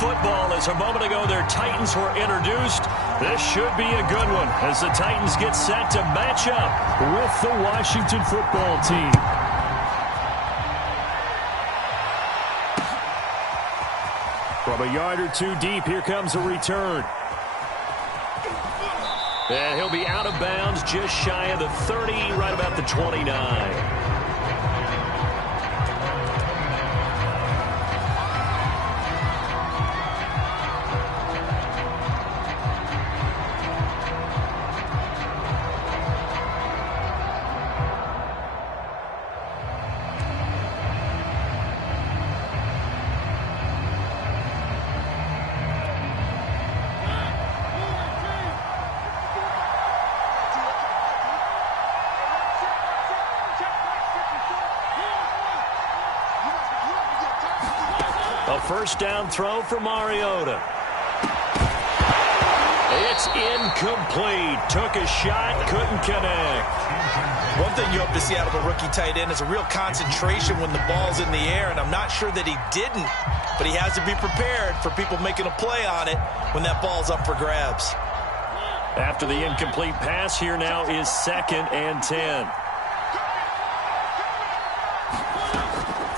football as a moment ago their Titans were introduced. This should be a good one as the Titans get set to match up with the Washington football team. From a yard or two deep, here comes a return. And he'll be out of bounds just shy of the 30, right about the 29. A first down throw for Mariota. It's incomplete. Took a shot, couldn't connect. One thing you hope to see out of a rookie tight end is a real concentration when the ball's in the air, and I'm not sure that he didn't, but he has to be prepared for people making a play on it when that ball's up for grabs. After the incomplete pass, here now is 2nd and 10.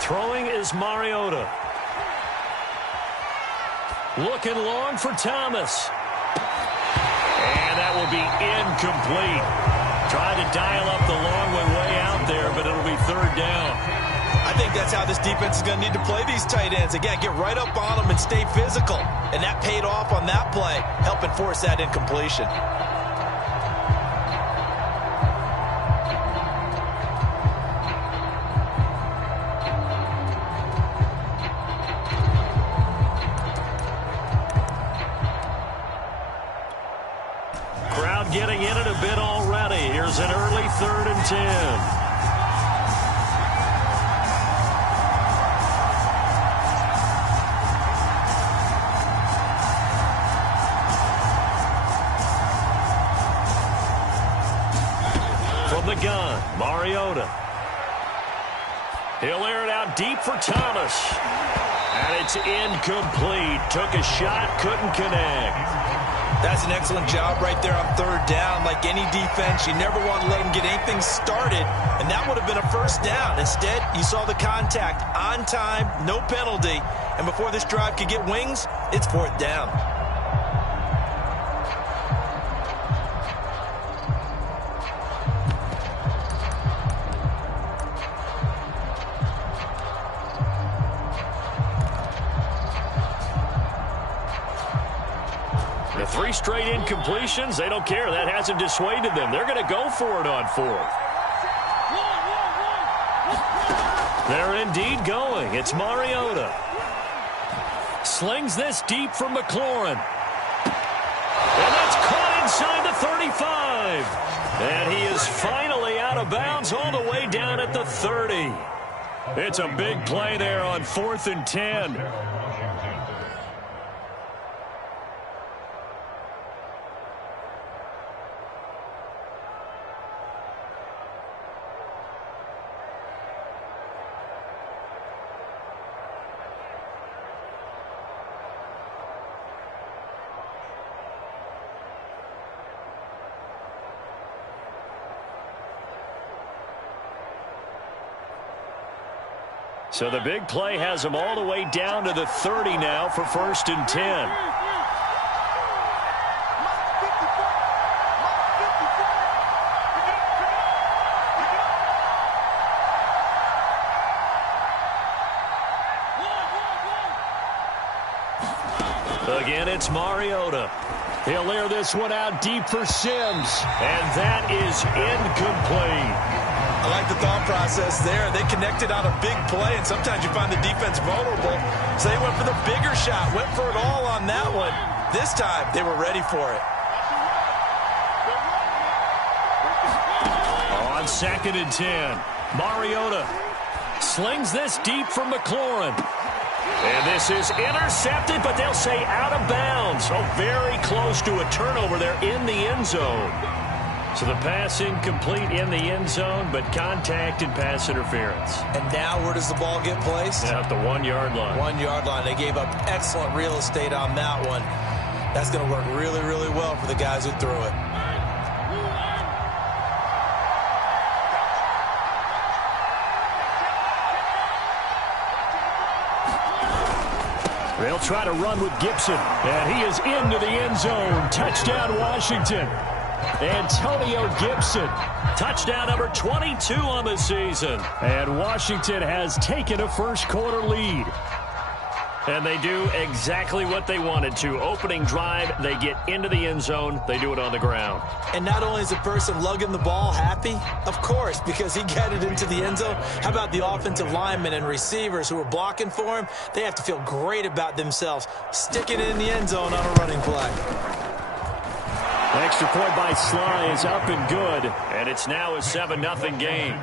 Throwing is Mariota. Looking long for Thomas. And that will be incomplete. Trying to dial up the long one way out there, but it'll be 3rd down. I think that's how this defense is going to need to play these tight ends. Again, get right up on them and stay physical. And that paid off on that play, helping force that incompletion. Getting in it a bit already. Here's an early 3rd and 10. From the gun, Mariota. He'll air it out deep for Thomas. And it's incomplete. Took a shot, couldn't connect. That's an excellent job right there on 3rd down. Like any defense, you never want to let them get anything started, and that would have been a first down. Instead, you saw the contact on time, no penalty, and before this drive could get wings, it's 4th down. The 3 straight incompletions, they don't care. That hasn't dissuaded them. They're going to go for it on 4th. They're indeed going. It's Mariota. Slings this deep from McLaurin. And that's caught inside the 35. And he is finally out of bounds all the way down at the 30. It's a big play there on 4th and 10. So the big play has him all the way down to the 30 now for 1st and 10. Again, it's Mariota. He'll air this one out deep for Sims. And that is incomplete. I like the thought process there. They connected on a big play, and sometimes you find the defense vulnerable. So they went for the bigger shot, went for it all on that one. This time, they were ready for it. On 2nd and 10, Mariota slings this deep from McLaurin. And this is intercepted, but they'll say out of bounds. Oh, very close to a turnover there in the end zone. So the pass incomplete in the end zone, but contact and pass interference. And now where does the ball get placed? At the 1-yard line. 1-yard line. They gave up excellent real estate on that one. That's going to work really, really well for the guys who threw it. They'll try to run with Gibson, and he is into the end zone. Touchdown, Washington. Antonio Gibson, touchdown number 22 on the season. And Washington has taken a first-quarter lead. And they do exactly what they wanted to. Opening drive, they get into the end zone. They do it on the ground. And not only is the person lugging the ball happy, of course, because he got it into the end zone. How about the offensive linemen and receivers who are blocking for him? They have to feel great about themselves, sticking it in the end zone on a running play. Extra point by Sly is up and good. And it's now a 7-0 game.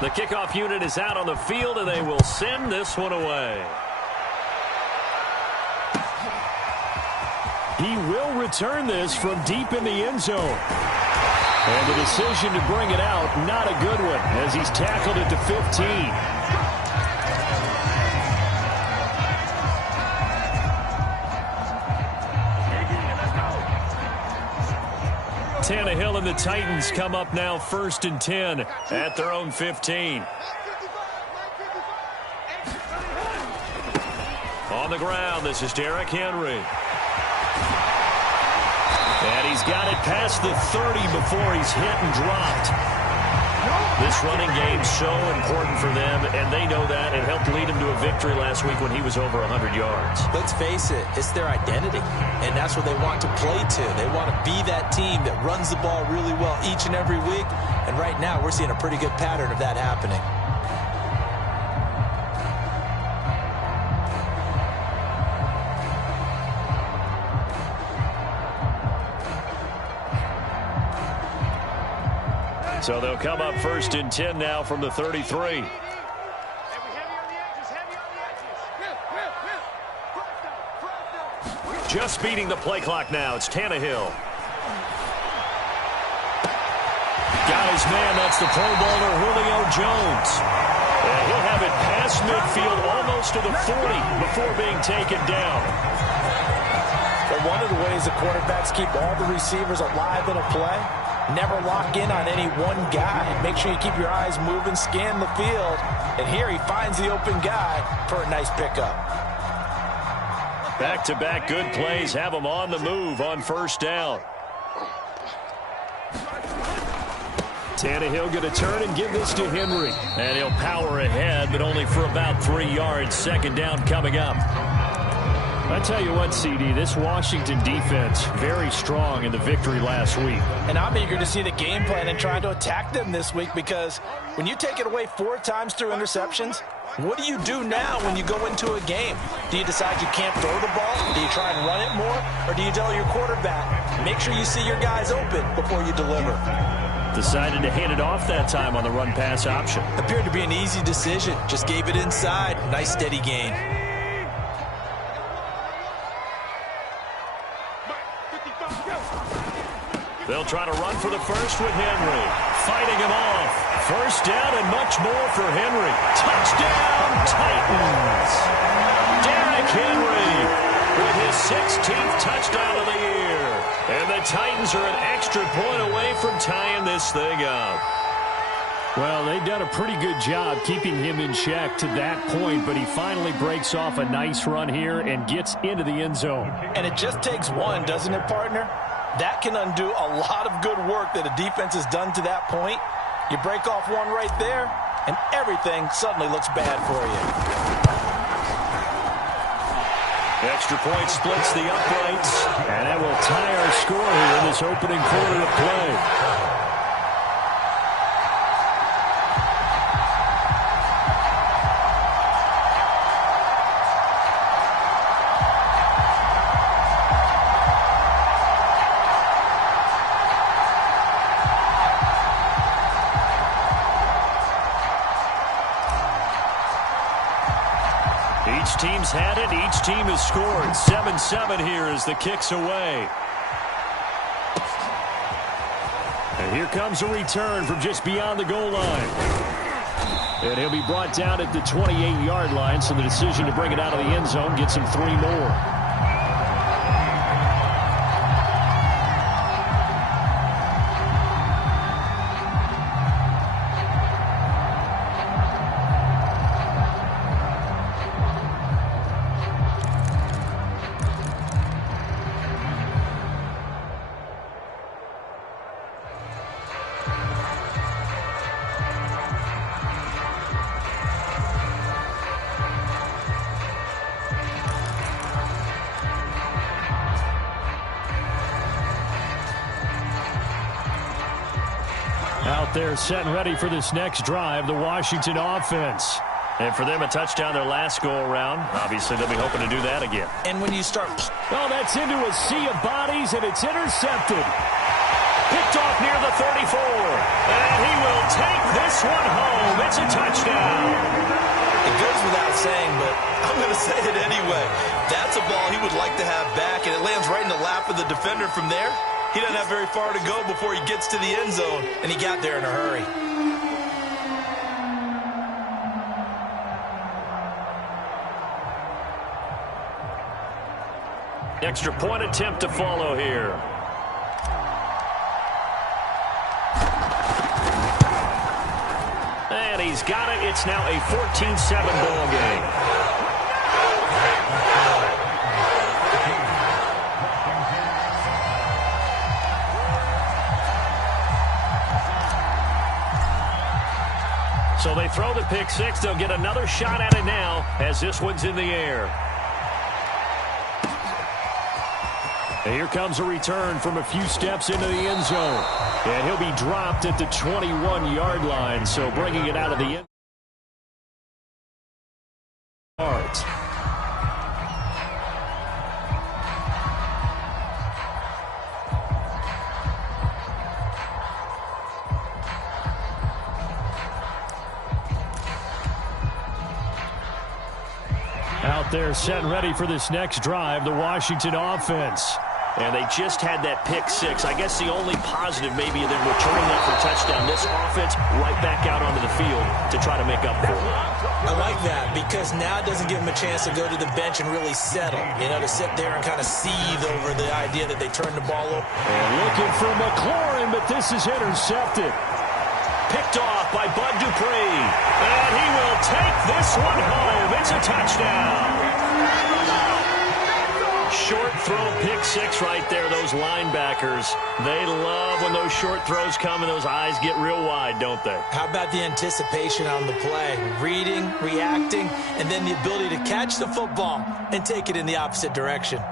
The kickoff unit is out on the field, and they will send this one away. He will return this from deep in the end zone. And the decision to bring it out, not a good one, as he's tackled at the 15. Tannehill and the Titans come up now 1st and 10 at their own 15. On the ground, this is Derrick Henry. And he's got it past the 30 before he's hit and dropped. This running game's so important for them, and they know that. It helped lead him to a victory last week when he was over 100 yards. Let's face it, it's their identity, and that's what they want to play to. They want to be that team that runs the ball really well each and every week, and right now we're seeing a pretty good pattern of that happening. So they'll come up 1st and 10 now from the 33. Just beating the play clock now. It's Tannehill. Got his man. That's the Pro Bowler Julio Jones. And he'll have it past midfield almost to the 40 before being taken down. But one of the ways the quarterbacks keep all the receivers alive in a play, never lock in on any one guy. Make sure you keep your eyes moving, scan the field. And here he finds the open guy for a nice pickup. Back-to-back good plays have them on the move on 1st down. Tannehill going to turn and give this to Henry. And he'll power ahead, but only for about 3 yards. 2nd down coming up. I tell you what, CD, this Washington defense, very strong in the victory last week. And I'm eager to see the game plan and trying to attack them this week, because when you take it away 4 times through interceptions, what do you do now when you go into a game? Do you decide you can't throw the ball? Do you try and run it more? Or do you tell your quarterback, make sure you see your guys open before you deliver? Decided to hand it off that time on the run-pass option. Appeared to be an easy decision. Just gave it inside. Nice steady gain. They'll try to run for the first with Henry. Fighting him off. 1st down and much more for Henry. Touchdown, Titans. Derrick Henry with his 16th touchdown of the year. And the Titans are an extra point away from tying this thing up. Well, they've done a pretty good job keeping him in check to that point, but he finally breaks off a nice run here and gets into the end zone. And it just takes one, doesn't it, partner? That can undo a lot of good work that a defense has done to that point. You break off one right there, and everything suddenly looks bad for you. Extra point splits the uprights, and that will tie our score here in this opening quarter of play. Each team's had it. Each team has scored. 7-7 here as the kick's away. And here comes a return from just beyond the goal line. And he'll be brought down at the 28-yard line, so the decision to bring it out of the end zone gets him 3 more. Out there set and ready for this next drive, the Washington offense. And for them, a touchdown their last go-around. Obviously, they'll be hoping to do that again. And when you start... Oh, that's into a sea of bodies, and it's intercepted. Picked off near the 34. And he will take this one home. It's a touchdown. It goes without saying, but I'm going to say it anyway. That's a ball he would like to have back, and it lands right in the lap of the defender from there. He doesn't have very far to go before he gets to the end zone, and he got there in a hurry. Extra point attempt to follow here. And he's got it. It's now a 14-7 ball game. So they throw the pick six. They'll get another shot at it now as this one's in the air. And here comes a return from a few steps into the end zone. And he'll be dropped at the 21-yard line, so bringing it out of the end. Out there set and ready for this next drive, the Washington offense. And they just had that pick six. I guess the only positive maybe than returning that for a touchdown. This offense right back out onto the field to try to make up for it. I like that because now it doesn't give them a chance to go to the bench and really settle. You know, to sit there and kind of seethe over the idea that they turned the ball over. And looking for McLaurin, but this is intercepted. Picked off by Bud Dupree. And he will take this one home. It's a touchdown. Short throw pick six right there. Those linebackers, they love when those short throws come and those eyes get real wide, don't they? How about the anticipation on the play? Reading, reacting, and then the ability to catch the football and take it in the opposite direction.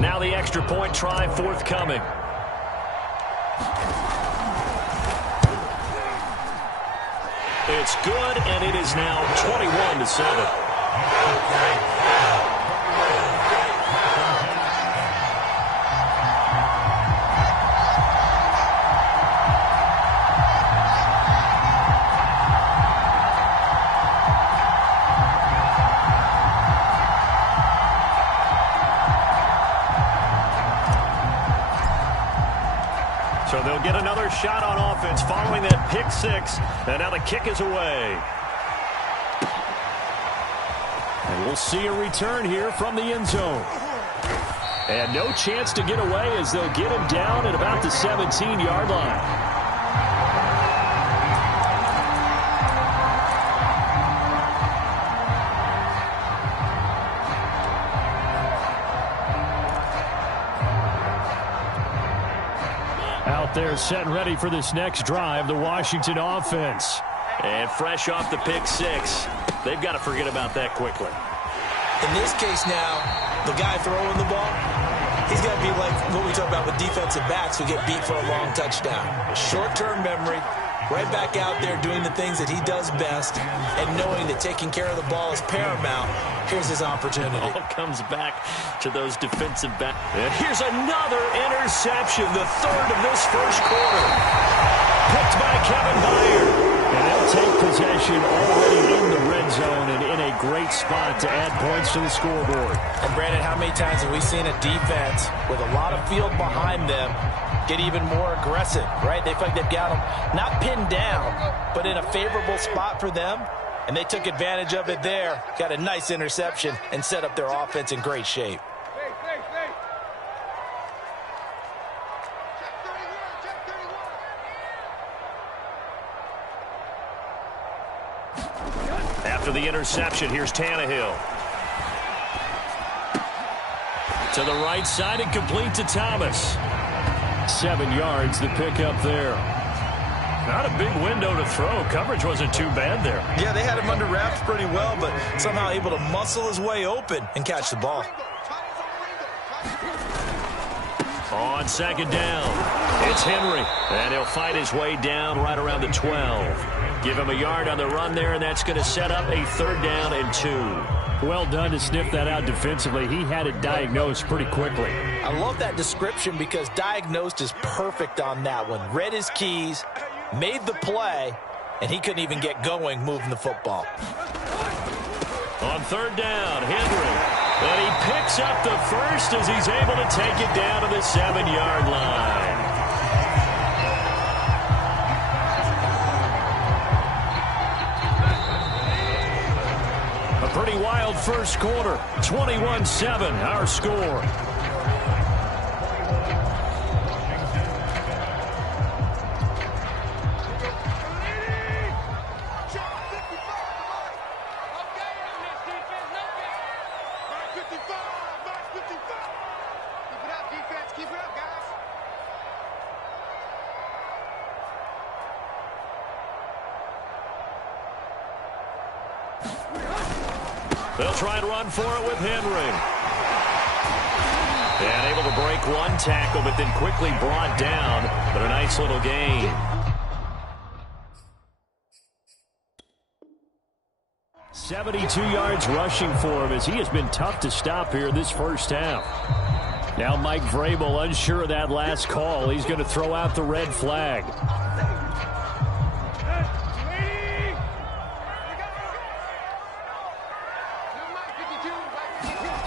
Now the extra point try forthcoming. It's good, and it is now 21-7. So they'll get another shot on offense following that pick six. And now the kick is away. And we'll see a return here from the end zone. And no chance to get away as they'll get him down at about the 17-yard line. Out there set and ready for this next drive, the Washington offense. And fresh off the pick six, they've got to forget about that quickly. In this case now, the guy throwing the ball, he's got to be like what we talk about with defensive backs who get beat for a long touchdown. Short-term memory, right back out there doing the things that he does best, and knowing that taking care of the ball is paramount. Here's his opportunity. All comes back to those defensive backs. And here's another interception, the third of this first quarter. Picked by Kevin Byard. And they'll take possession already in the red zone and in a great spot to add points to the scoreboard. And Brandon, how many times have we seen a defense with a lot of field behind them get even more aggressive, right? They feel like they've got them not pinned down, but in a favorable spot for them. And they took advantage of it there, got a nice interception, and set up their offense in great shape. After the interception, here's Tannehill. To the right side and complete to Thomas. 7 yards, the pickup there. Not a big window to throw. Coverage wasn't too bad there. Yeah, they had him under wraps pretty well, but somehow able to muscle his way open and catch the ball. On second down, it's Henry. And he'll fight his way down right around the 12. Give him a yard on the run there, and that's going to set up a 3rd down and 2. Well done to sniff that out defensively. He had it diagnosed pretty quickly. I love that description because diagnosed is perfect on that one. Read his keys, made the play, and he couldn't even get going moving the football. On 3rd down, Henry. And he picks up the first as he's able to take it down to the 7-yard line. A pretty wild first quarter. 21-7, our score. They'll try and run for it with Henry. And able to break one tackle, but then quickly brought down. But a nice little gain. 72 yards rushing for him as he has been tough to stop here this first half. Now Mike Vrabel unsure of that last call. He's going to throw out the red flag.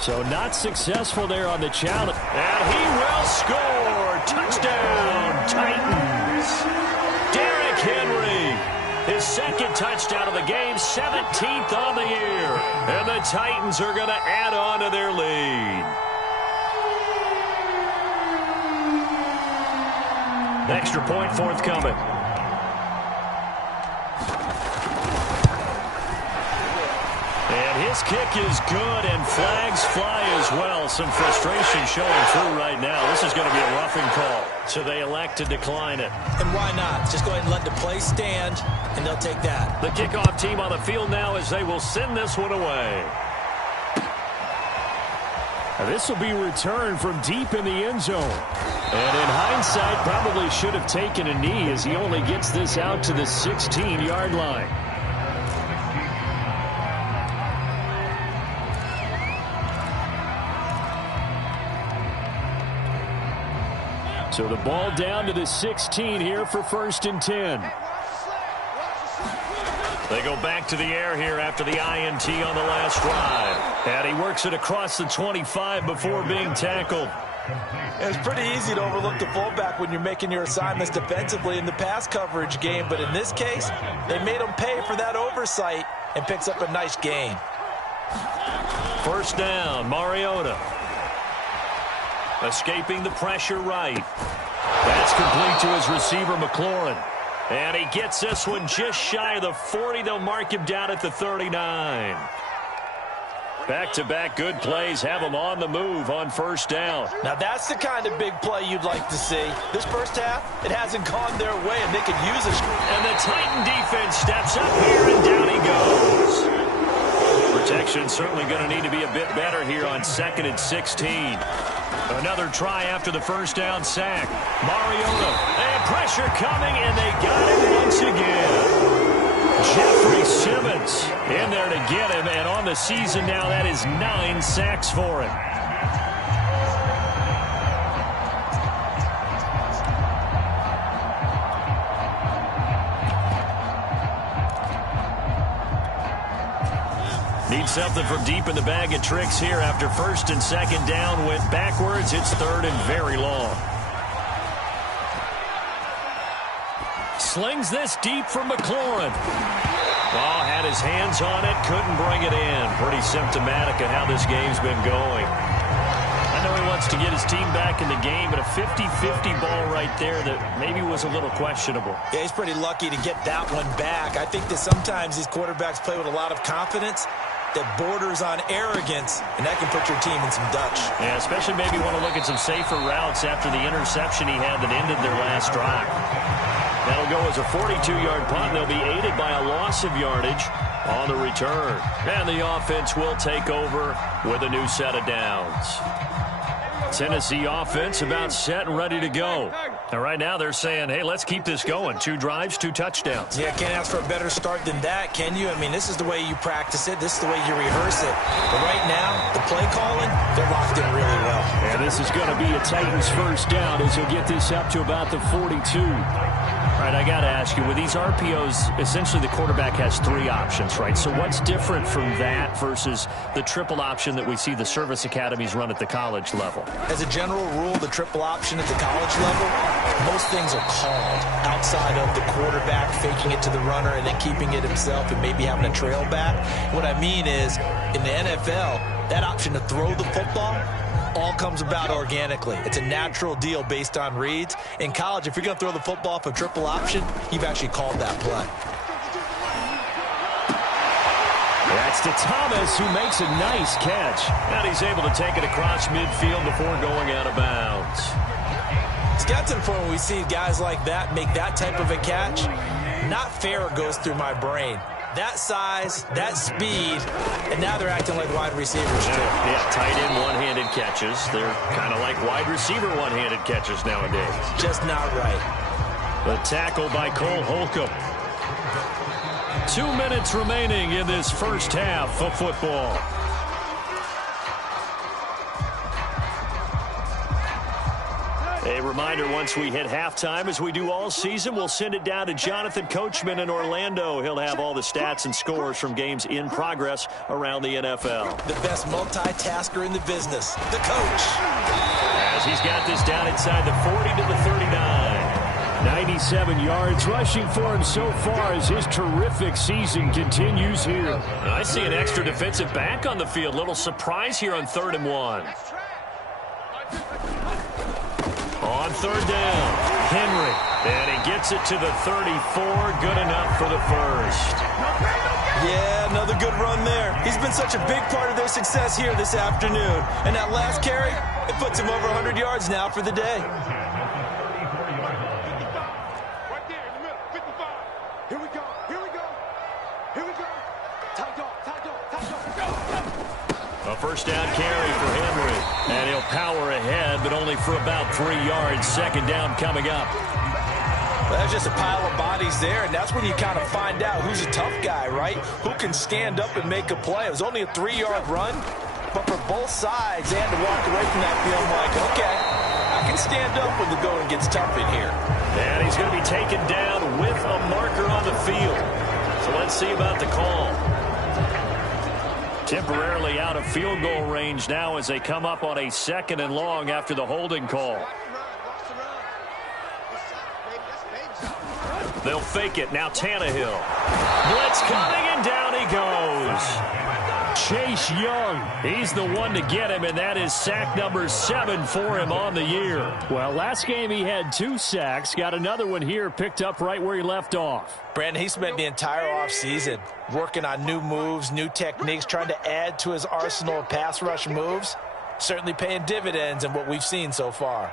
So not successful there on the challenge. And he will score. Touchdown, Titans. Derrick Henry, his 2nd touchdown of the game, 17th on the year. And the Titans are going to add on to their lead. Extra point forthcoming. His kick is good, and flags fly as well. Some frustration showing through right now. This is going to be a roughing call, so they elect to decline it. And why not? Just go ahead and let the play stand, and they'll take that. The kickoff team on the field now as they will send this one away. Now this will be returned from deep in the end zone. And in hindsight, probably should have taken a knee as he only gets this out to the 16-yard line. So the ball down to the 16 here for 1st and 10. They go back to the air here after the INT on the last drive. And he works it across the 25 before being tackled. It's pretty easy to overlook the fullback when you're making your assignments defensively in the pass coverage game. But in this case, they made him pay for that oversight and picks up a nice gain. 1st down, Mariota. Escaping the pressure right. That's complete to his receiver, McLaurin. And he gets this one just shy of the 40. They'll mark him down at the 39. Back-to-back good plays have him on the move on 1st down. Now that's the kind of big play you'd like to see. This first half, it hasn't gone their way, and they could use it. And the Titan defense steps up here, and down he goes. Protection certainly going to need to be a bit better here on 2nd and 16. Another try after the 1st down sack. Mariota, and pressure coming, and they got him once once again. Jeffrey Simmons in there to get him, and on the season now, that is 9 sacks for him. Need something from deep in the bag of tricks here after first and second down went backwards. It's third and very long. Slings this deep from McLaurin. Oh, had his hands on it, couldn't bring it in. Pretty symptomatic of how this game's been going. I know he wants to get his team back in the game, but a 50-50 ball right there that maybe was a little questionable. Yeah, he's pretty lucky to get that one back. I think that sometimes these quarterbacks play with a lot of confidence that borders on arrogance, and that can put your team in some Dutch. Yeah, especially maybe want to look at some safer routes after the interception he had that ended their last drive. That'll go as a 42-yard punt. They'll be aided by a loss of yardage on the return. And the offense will take over with a new set of downs. Tennessee offense about set and ready to go. And right now they're saying, hey, let's keep this going. 2 drives, 2 touchdowns. Yeah, can't ask for a better start than that, can you? I mean, this is the way you practice it. This is the way you rehearse it. But right now, the play calling, they're locked in really well. And this is going to be a Titans first down as he'll get this up to about the 42. All right, I got to ask you, with these RPOs, essentially the quarterback has 3 options, right? So what's different from that versus the triple option that we see the service academies run at the college level? As a general rule, the triple option at the college level, most things are called outside of the quarterback faking it to the runner and then keeping it himself and maybe having a trail back. What I mean is, in the NFL, that option to throw the football all comes about organically. It's a natural deal based on reads. In college, if you're going to throw the football for triple option, you've actually called that play. That's to Thomas, who makes a nice catch. And he's able to take it across midfield before going out of bounds. It's got to the point where we see guys like that make that type of a catch. Not fair goes through my brain. That size, that speed, and now they're acting like wide receivers, too. Yeah, tight end one-handed catches. They're kind of like wide receiver one-handed catches nowadays. Just not right. The tackle by Cole Holcomb. 2 minutes remaining in this first half of football. A reminder, once we hit halftime, as we do all season, we'll send it down to Jonathan Coachman in Orlando. He'll have all the stats and scores from games in progress around the NFL. The best multitasker in the business, the coach. As he's got this down inside the 40 to the 39. 97 yards rushing for him so far as his terrific season continues here. I see an extra defensive back on the field. Little surprise here on 3rd and 1. On 3rd down, Henry, and he gets it to the 34, good enough for the first. Yeah, another good run there. He's been such a big part of their success here this afternoon. And that last carry, it puts him over 100 yards now for the day. Right there in the middle, 55. Here we go, here we go, here we go. Tight dog, tight dog, tight dog, go. A first down carry for Henry. And he'll power ahead, but only for about 3 yards. 2nd down coming up. Well, there's just a pile of bodies there, and that's when you kind of find out who's a tough guy, right? Who can stand up and make a play. It was only a 3-yard run, but for both sides, they had to walk away from that feeling like, okay, I can stand up when the going gets tough in here. And he's going to be taken down with a marker on the field. So let's see about the call. Temporarily out of field goal range now as they come up on a 2nd and long after the holding call. They'll fake it. Now Tannehill. Blitz coming, and down he goes. Chase Young, he's the one to get him, and that is sack number 7 for him on the year. Well, last game he had 2 sacks. Got another one here picked up right where he left off. Brandon, he spent the entire offseason working on new moves, new techniques, trying to add to his arsenal of pass rush moves. Certainly paying dividends in what we've seen so far.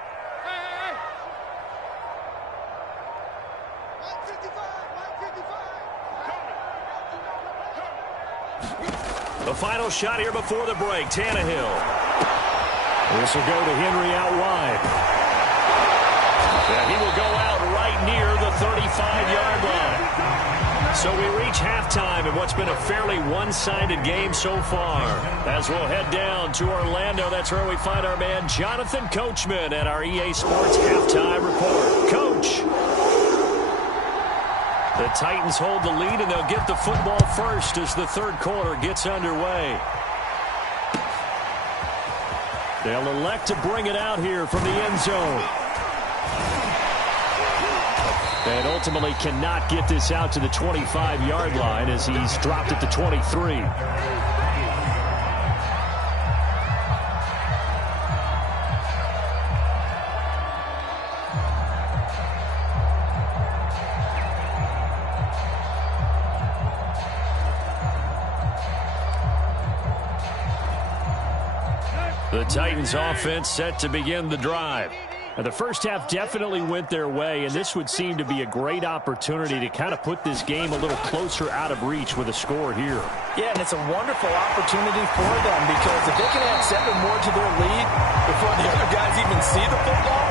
The final shot here before the break, Tannehill. This will go to Henry out wide. And he will go out right near the 35-yard line. So we reach halftime in what's been a fairly one-sided game so far. As we'll head down to Orlando, that's where we find our man Jonathan Coachman at our EA Sports Halftime Report. Coach. The Titans hold the lead, and they'll get the football first as the third quarter gets underway. They'll elect to bring it out here from the end zone. And ultimately cannot get this out to the 25-yard line as he's dropped it to 23. The Titans offense set to begin the drive. Now, the first half definitely went their way, and this would seem to be a great opportunity to kind of put this game a little closer out of reach with a score here. Yeah, and it's a wonderful opportunity for them because if they can add 7 more to their lead before the other guys even see the football,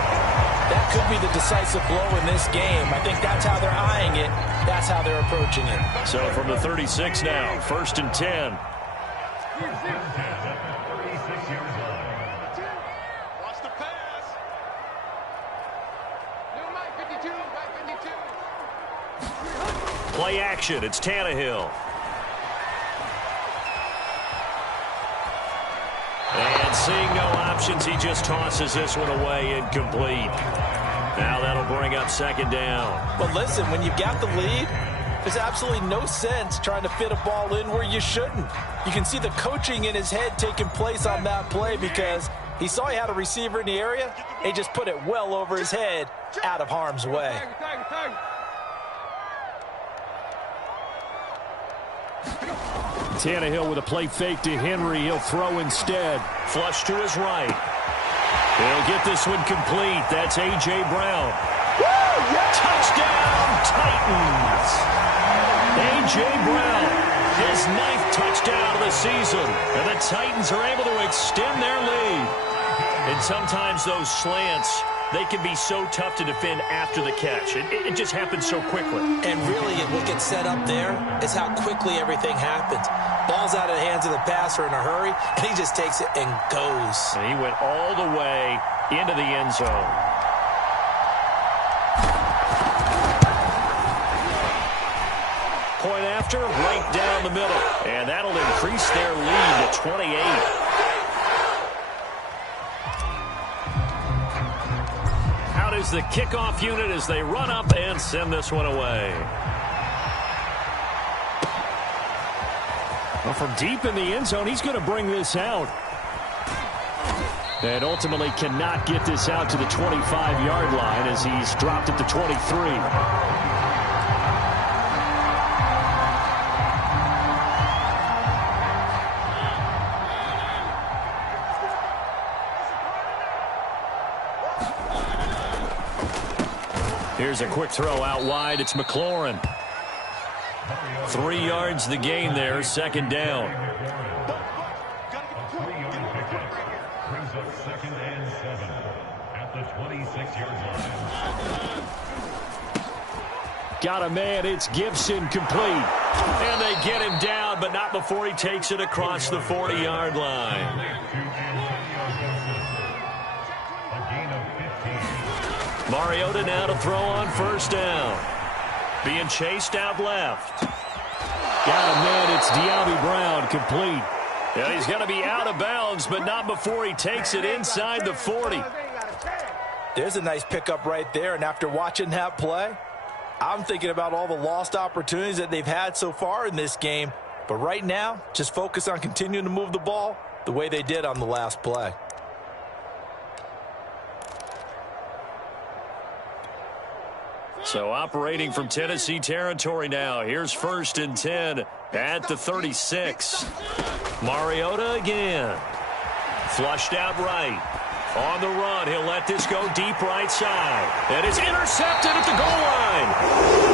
that could be the decisive blow in this game. I think that's how they're eyeing it. That's how they're approaching it. So from the 36 now, 1st and 10. Play action. It's Tannehill. And seeing no options, he just tosses this one away, incomplete. Now that'll bring up 2nd down. But listen, when you've got the lead, there's absolutely no sense trying to fit a ball in where you shouldn't. You can see the coaching in his head taking place on that play because he saw he had a receiver in the area. He just put it well over his head out of harm's way. Tannehill with a play fake to Henry. He'll throw instead. Flush to his right. He'll get this one complete. That's A.J. Brown. Woo! Yeah! Touchdown, Titans! A.J. Brown, his 9th touchdown of the season. And the Titans are able to extend their lead. And sometimes those slants, they can be so tough to defend after the catch. It just happens so quickly. And really, what gets set up there is how quickly everything happens. Ball's out of the hands of the passer in a hurry, and he just takes it and goes. And he went all the way into the end zone. Point after, right down the middle. And that'll increase their lead to 28. Is the kickoff unit as they run up and send this one away. Well, from deep in the end zone, he's going to bring this out. And ultimately cannot get this out to the 25-yard line as he's dropped it to 23. Here's a quick throw out wide. It's McLaurin. 3 yards the gain there. 2nd down. Brings up 2nd and 7 at the 26-yard line. Got a man. It's Gibson, complete. And they get him down, but not before he takes it across the 40-yard line. Mariota now to throw on 1st down. Being chased out left. Got a man. It's De'Ami Brown, complete. Yeah, he's going to be out of bounds, but not before he takes it inside the 40. There's a nice pickup right there, and after watching that play, I'm thinking about all the lost opportunities that they've had so far in this game. But right now, just focus on continuing to move the ball the way they did on the last play. So operating from Tennessee territory now. Here's 1st and 10 at the 36. Mariota again. Flushed out right. On the run, he'll let this go deep right side. And it's intercepted at the goal line.